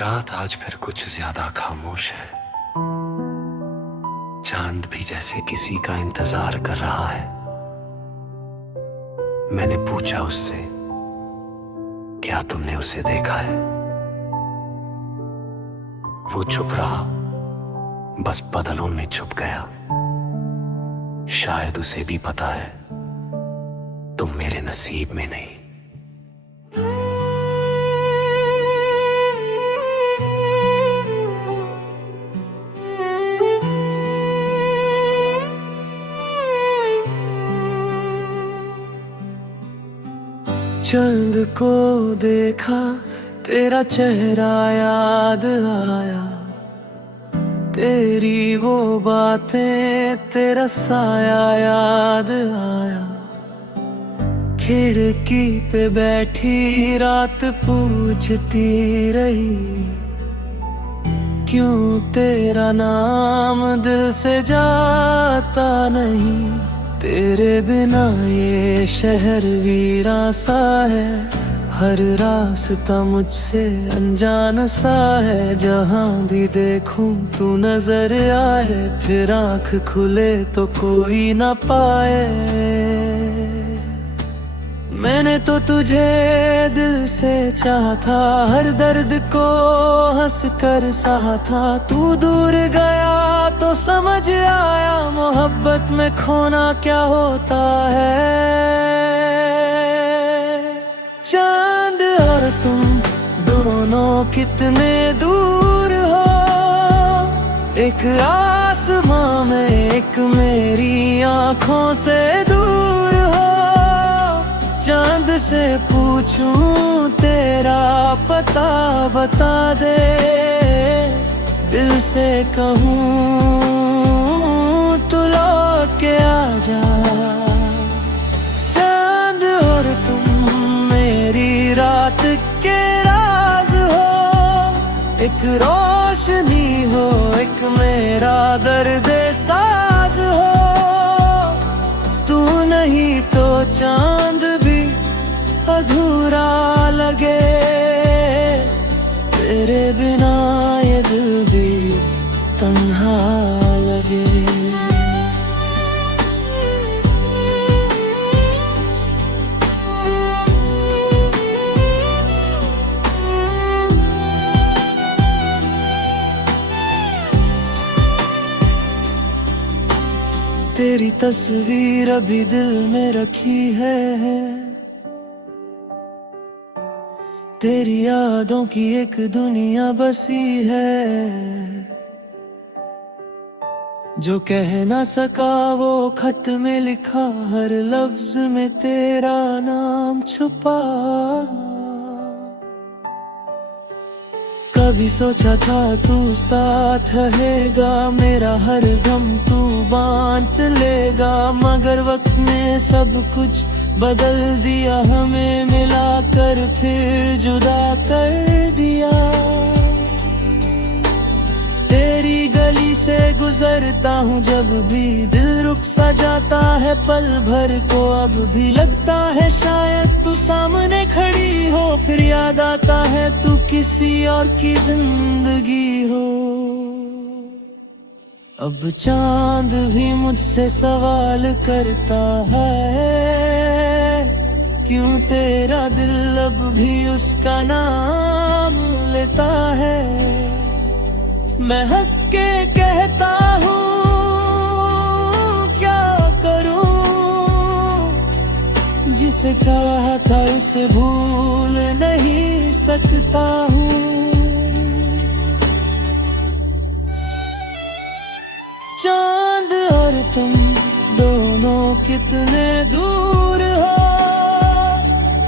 रात आज फिर कुछ ज्यादा खामोश है। चांद भी जैसे किसी का इंतजार कर रहा है। मैंने पूछा उससे, क्या तुमने उसे देखा है? वो चुप रहा, बस बादलों में छुप गया। शायद उसे भी पता है तुम मेरे नसीब में नहीं। चांद को देखा, तेरा चेहरा याद आया। तेरी वो बातें, तेरा साया याद आया। खिड़की पे बैठी रात पूछती रही, क्यों तेरा नाम दिल से जाता नहीं। तेरे बिना ये शहर वीरा सा है, हर रास्ता मुझसे अनजान सा है। जहाँ भी देखूं तू नजर आए, फिर आँख खुले तो कोई ना पाए। मैंने तो तुझे दिल से चाहा था, हर दर्द को हंस कर सहा था। तू दूर गया तो समझ आया, मोहब्बत में खोना क्या होता है। चांद और तुम दोनों कितने दूर हो, एक आसमां में एक मेरी आंखों से दूर हो। चांद से पूछूं तेरा पता बता दे, दिल से कहूँ तू लौट के आ जा। चांद और तुम मेरी रात के राज हो, एक रोशनी हो, एक मेरा दर्द साज हो। तू नहीं तो चांद भी अधूरा लगे, तेरे बिना ये दिल भी तन्हा लगे। तेरी तस्वीर अभी दिल में रखी है, तेरी यादों की एक दुनिया बसी है। जो कह ना सका वो खत में लिखा, हर लफ्ज में तेरा नाम छुपा। कभी सोचा था तू साथ रहेगा, मेरा हर गम तू बांट लेगा। मगर वक्त ने सब कुछ बदल दिया, हमें मिलाकर फिर जुदा कर दिया। तेरी गली से गुजरता हूँ जब भी, दिल रुक सा जाता है पल भर को। अब भी लगता है शायद तू सामने खड़ी हो, फिर याद आता है तू किसी और की जिंदगी हो। अब चांद भी मुझसे सवाल करता है, क्यों तेरा दिल अब भी उसका नाम लेता है। मैं हंस के कहता हूँ क्या करूँ, जिसे चाहा था उसे भूल नहीं सकता हूँ। चांद और तुम दोनों कितने दूर हो,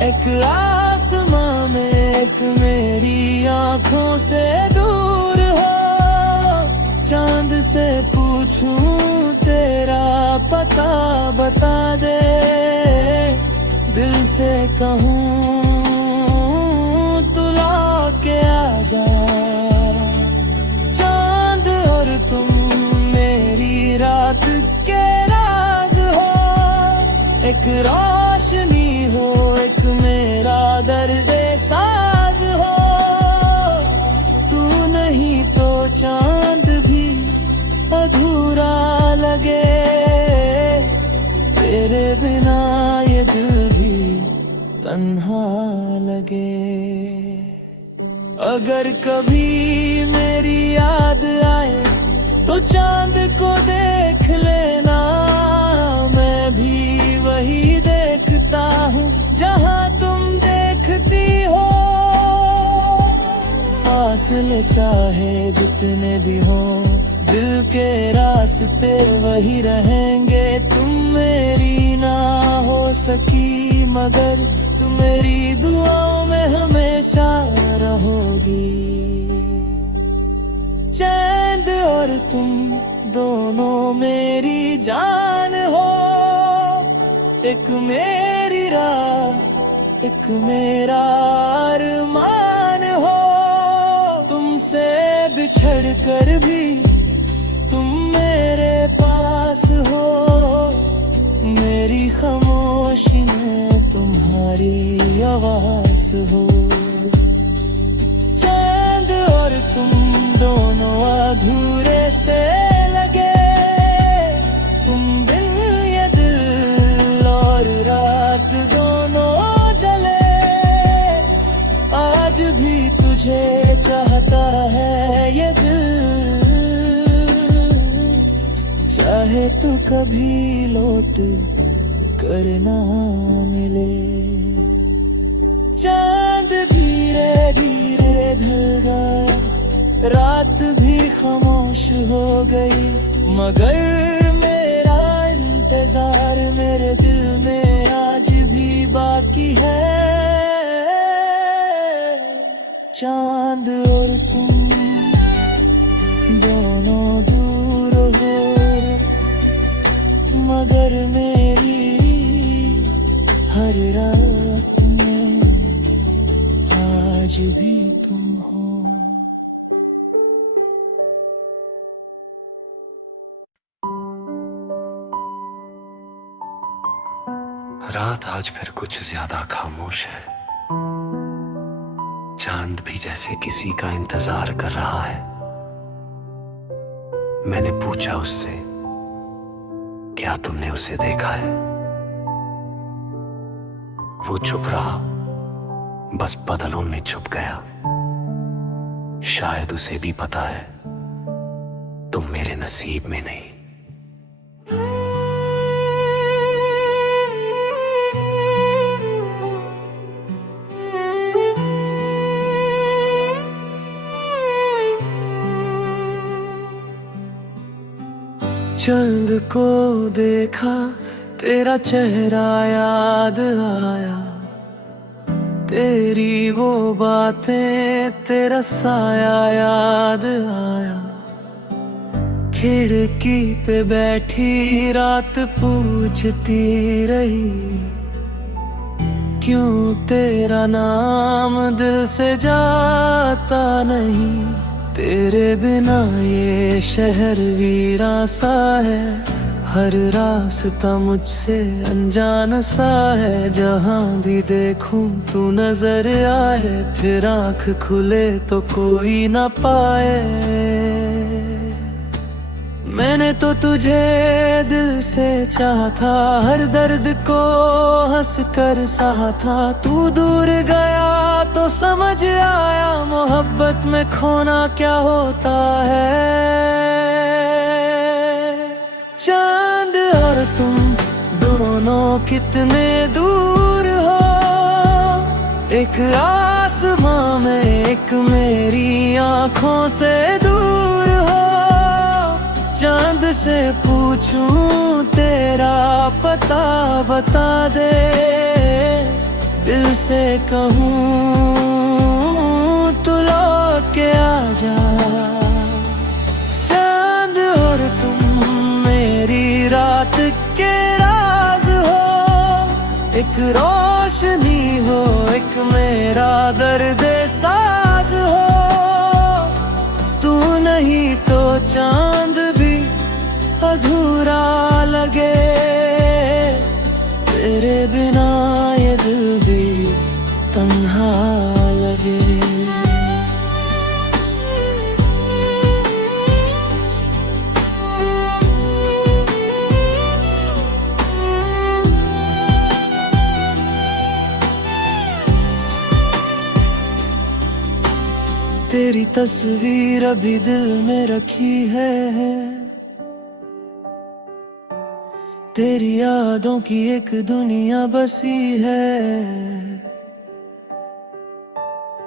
एक आसमां में एक मेरी आंखों से दूर हो। चांद से पूछूं तेरा पता बता दे, दिल से कहूँ तू लौट के आ जा। चांद और तुम मेरी रात के राज हो, एक रोशनी हो, एक मेरा दर्द साज हो। तन्हा लगे। अगर कभी मेरी याद आए तो चांद को देख लेना, मैं भी वही देखता हूँ जहाँ तुम देखती हो। फासले चाहे जितने भी हो, दिल के रास्ते वही रहेंगे। तुम मेरी ना हो सकी मगर तुम मेरी दुआओं में हमेशा रहोगी। चांद और तुम दोनों मेरी जान हो, एक मेरी राह एक मेरा अरमान हो। तुमसे बिछड़ कर भी तुम मेरे पास हो, मेरी खामोशी में तुम्हारी आवाज हो। चांद और तुम दोनों अधूरे से लगे, तुम दिन ये दिल और रात दोनों जले। आज भी तुझे चाहता है ये दिल, चाहे तो कभी लौट कर ना मिले। चांद धीरे धीरे ढल गया, रात भी खामोश हो गई, मगर मेरा इंतजार मेरे दिल में आज भी बाकी है। चांद और तुम दोनों दूर हो, मगर मेरी हर रात में आज भी तुम हो। रात आज फिर कुछ ज्यादा खामोश है। चांद भी जैसे किसी का इंतजार कर रहा है। मैंने पूछा उससे, क्या तुमने उसे देखा है? वो चुप रहा, बस बादलों में छुप गया। शायद उसे भी पता है तुम मेरे नसीब में नहीं। चांद को देखा, तेरा चेहरा याद आया, तेरी वो बातें, तेरा साया याद आया। खिड़की पे बैठी रात पूछती रही, क्यों तेरा नाम दिल से जाता नहीं। तेरे बिना ये शहर वीरा सा है, हर रास्ता मुझसे अनजान सा है। जहाँ भी देखूं तू नजर आए, फिर आँख खुले तो कोई ना पाए। मैंने तो तुझे दिल से चाहा था, हर दर्द को हंस कर सहा था। तू दूर गया तो समझ आया, मोहब्बत में खोना क्या होता है। चांद और तुम दोनों कितने दूर हो, एक आसमां में एक मेरी आंखों से दूर हो। चांद से पूछूं तेरा पता बता दे, दिल से कहूँ तू लौट के आ जा। चांद और तुम मेरी रात के राज हो, एक रोशनी हो एक मेरा दर्द साज हो। तू नहीं तो चांद भी अधूरा लगे, तेरे बिना ये दिल भी तन्हा लगे। तेरी तस्वीर अभी दिल में रखी है, तेरी यादों की एक दुनिया बसी है।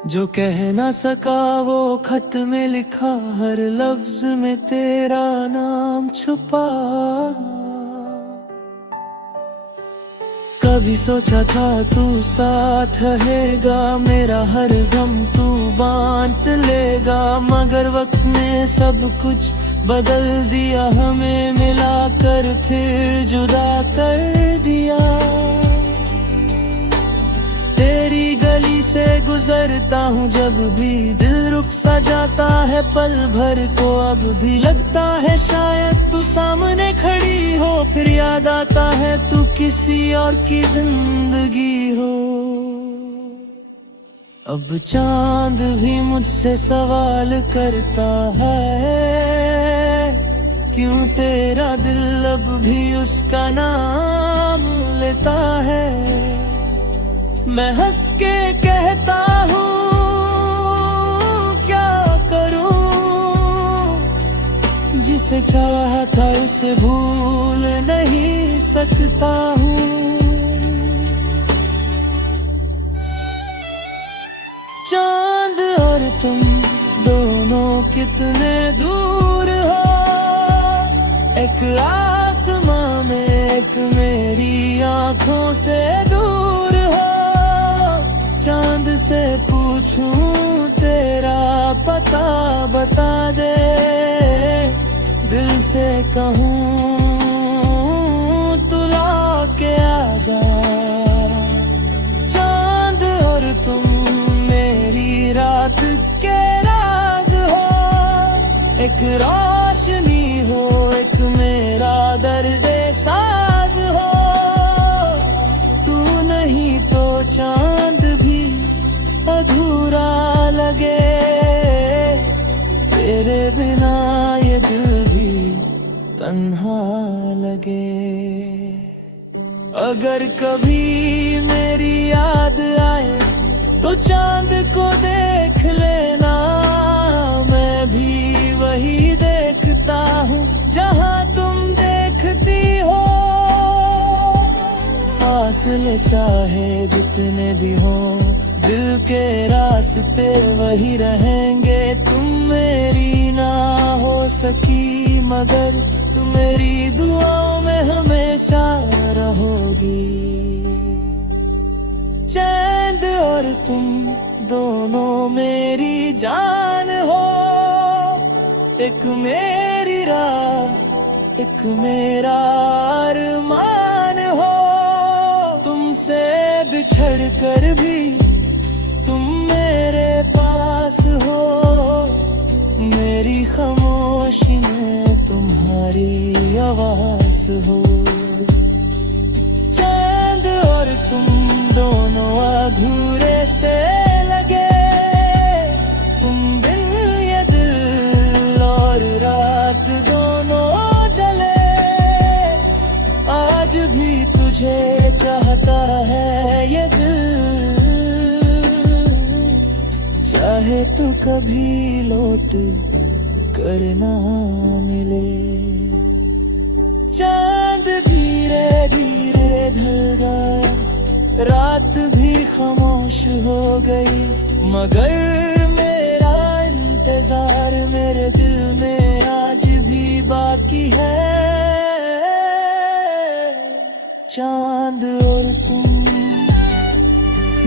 जो कह ना सका वो खत में लिखा, हर लफ्ज में तेरा नाम छुपा। कभी सोचा था तू साथ रहेगा, मेरा हर गम तू बांट लेगा, मगर वक्त ने सब कुछ बदल दिया, हमें मिलाकर फिर जुदा कर दिया। तेरी गली से गुजरता हूँ जब भी, दिल रुक सा जाता है पल भर को, अब भी लगता है शायद तू सामने खड़ी हो, फिर याद आता है तू किसी और की जिंदगी हो। अब चांद भी मुझसे सवाल करता है, क्यों तेरा दिल अब भी उसका नाम लेता है। मैं हंस के कहता हूँ क्या करूँ, जिसे चाहा था उसे भूल नहीं सकता हूँ। चांद और तुम दोनों कितने दूर हो, एक आसमां में एक मेरी आंखों से दूर हो। चांद से पूछूं तेरा पता बता दे, दिल से कहूँ तू लौट के आ जा। चांद और तुम मेरी रात के राज हो, एक रोशनी हो, एक मेरा दर्द साज हो। तू नहीं तो चांद भी अधूरा लगे, तेरे बिना ये दिल भी तन्हा लगे। अगर कभी मेरी याद आए तो चांद को देख लेना, मैं भी वही देखता हूँ जहाँ तुम देखती हो। फासले चाहे जितने भी हो, दिल के रास्ते वही रहेंगे। तुम मेरी ना हो सकी मगर तुम मेरी दुआओं में हमेशा रहोगी। चांद और तुम दोनों मेरी जान हो, एक मेरी राह एक मेरा अरमान हो। तुमसे बिछड़ कर भी तुम मेरे पास हो, मेरी खामोशी में तुम्हारी आवाज हो। चांद और तुम दोनों अधूरे से लगे, तुम बिन ये दिल और रात दोनों जले। आज भी तुझे चाहता है ये दिल, चाहे तो कभी लौट कर ना मिले। चांद धीरे धीरे ढल गया, रात भी खामोश हो गई, मगर मेरा इंतजार मेरे दिल में आज भी बाकी है। चांद और तुम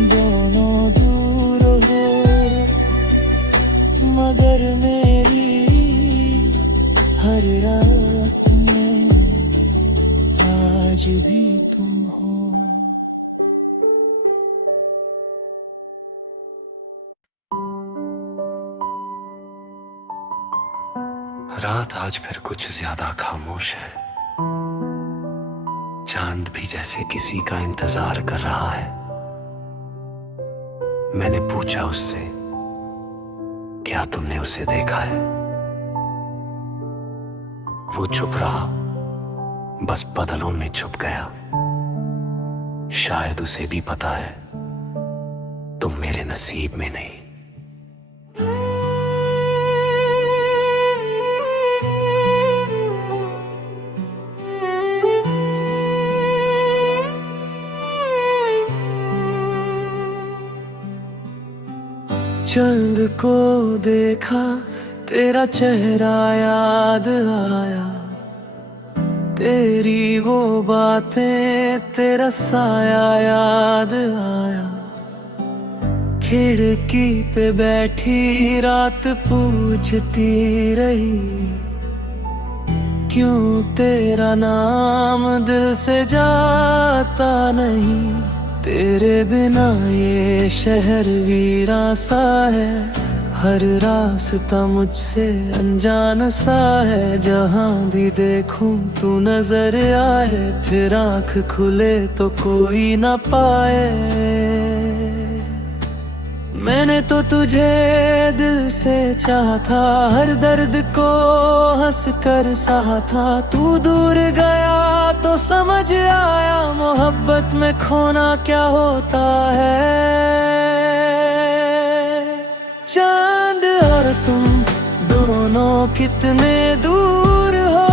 दोनों दूर हो, मगर मेरी हर रात में आज भी तुम हो। रात आज फिर कुछ ज्यादा खामोश है, चांद भी जैसे किसी का इंतजार कर रहा है। मैंने पूछा उससे, क्या तुमने उसे देखा है? वो चुप रहा, बस बादलों में छुप गया। शायद उसे भी पता है तुम मेरे नसीब में नहीं। चांद को देखा, तेरा चेहरा याद आया, तेरी वो बातें, तेरा साया याद आया। खिड़की पे बैठी रात पूछती रही, क्यों तेरा नाम दिल से जाता नहीं। तेरे बिना ये शहर वीरा सा है, हर रास्ता मुझसे अनजान सा है। जहाँ भी देखूं तू नजर आए, फिर आँख खुले तो कोई ना पाए। मैंने तो तुझे दिल से चाहा था, हर दर्द को हंस कर सहा था। तू दूर गया तो समझ आया, मोहब्बत में खोना क्या होता है। चांद और तुम दोनों कितने दूर हो,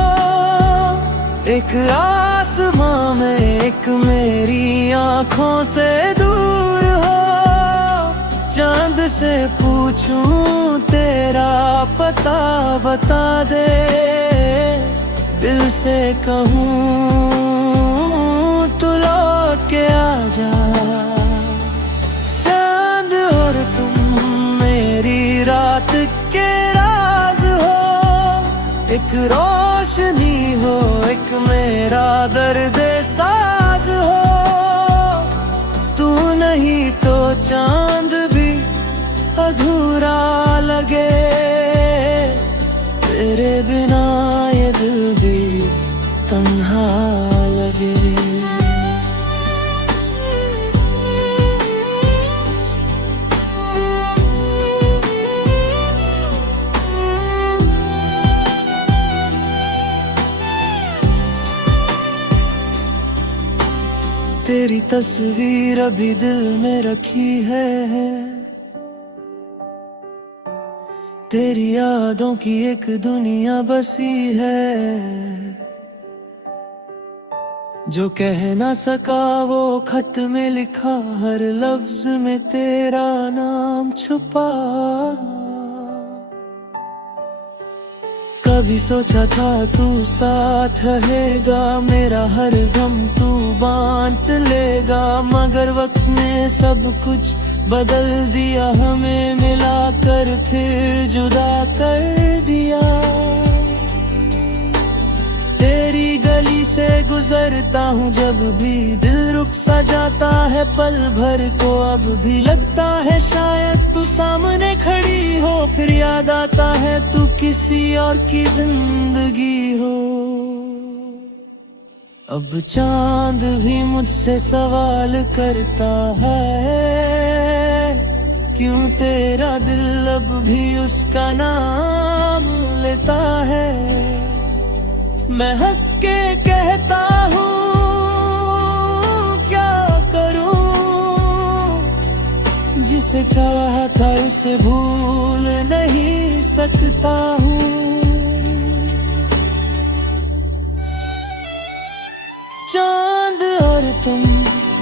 एक आसमां में एक मेरी आंखों से दूर हो। चांद से पूछूं तेरा पता बता दे, दिल से कहूँ तू लौट के आ जा। चांद और तुम मेरी रात के राज हो, एक रोशनी हो, एक मेरा दर्द साज हो। तू नहीं तो चांद भी अधूरा लगे, तेरे बिना ये दिल भी तन्हा लगे। तेरी तस्वीर अभी दिल में रखी है, तेरी यादों की एक दुनिया बसी है। जो कह ना सका वो खत में लिखा, हर लफ्ज में तेरा नाम छुपा। कभी सोचा था तू साथ रहेगा, मेरा हर गम तू बांट लेगा। मगर वक्त ने सब कुछ बदल दिया, हमें मिलाकर फिर जुदा कर दिया। तेरी गली से गुजरता हूँ जब भी, दिल रुक सा जाता है पल भर को। अब भी लगता है शायद तू सामने खड़ी हो, फिर याद आता है तू किसी और की जिंदगी हो। अब चांद भी मुझसे सवाल करता है, क्यों तेरा दिल अब भी उसका नाम लेता है। मैं हंस के कहता हूँ क्या करूँ, जिसे चाहा था उसे भूल नहीं सकता हूँ। चांद और तुम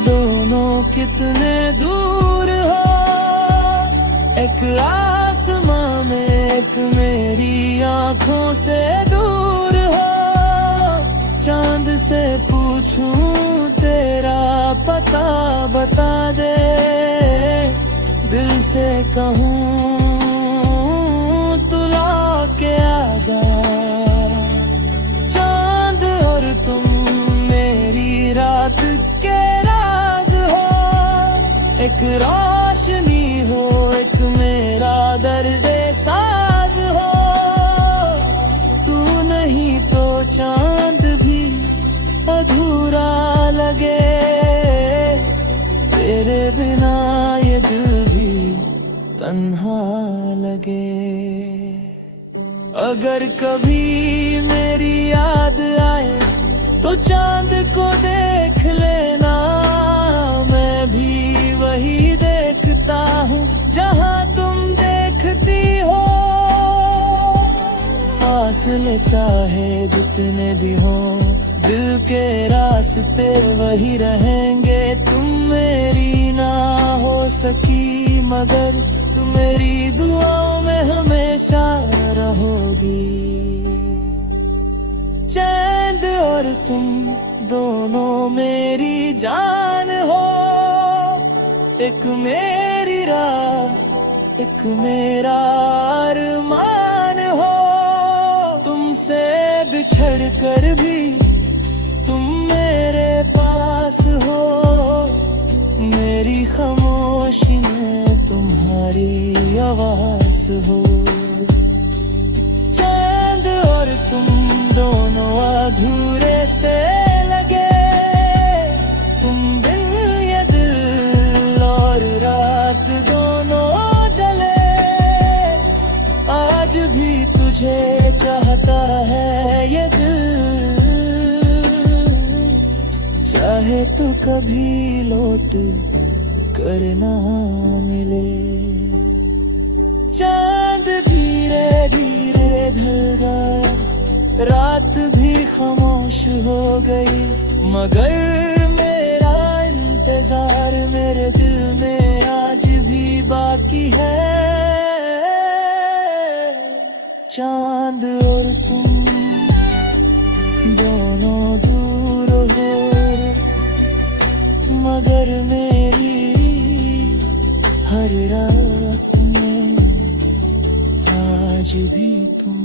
दोनों कितने दूर हो, एक आसमां में एक मेरी आंखों से दूर हो। चांद से पूछूं तेरा पता बता दे, दिल से कहूँ तू लौट के आ जा। चांद और तुम मेरी रात के राज हो, एक रोशनी हो, एक मेरा दर्द साज हो। तू नहीं तो चांद भी अधूरा लगे, तेरे बिना ये दिल भी तन्हा लगे। अगर कभी मेरी याद आए तो चांद को देख लेना, मैं भी वही देखता हूँ जहाँ तुम देखती हो। फासले चाहे जितने भी हो, दिल के रास्ते वही रहेंगे। तुम मेरी ना हो सकी मगर तुम मेरी दुआओं में हमेशा रहोगी। चांद और तुम दोनों मेरी जान हो, एक मेरी राह एक मेरा अरमान हो। तुमसे बिछड़ कर भी तुम मेरे पास हो, मेरी खामोशी में तुम्हारी आवाज हो। चांद और तुम दोनों अधूरे से लगे, तुम बिन ये दिल और रात दोनों जले। आज भी तुझे चाहता है ये दिल, चाहे तो कभी लौट कर ना मिले। चांद धीरे धीरे ढल गया, रात भी खामोश हो गई, मगर मेरा इंतजार मेरे दिल में आज भी बाकी है। चांद और तुम दोनों दूर हो, मगर मेरी हर रात में आज भी तुम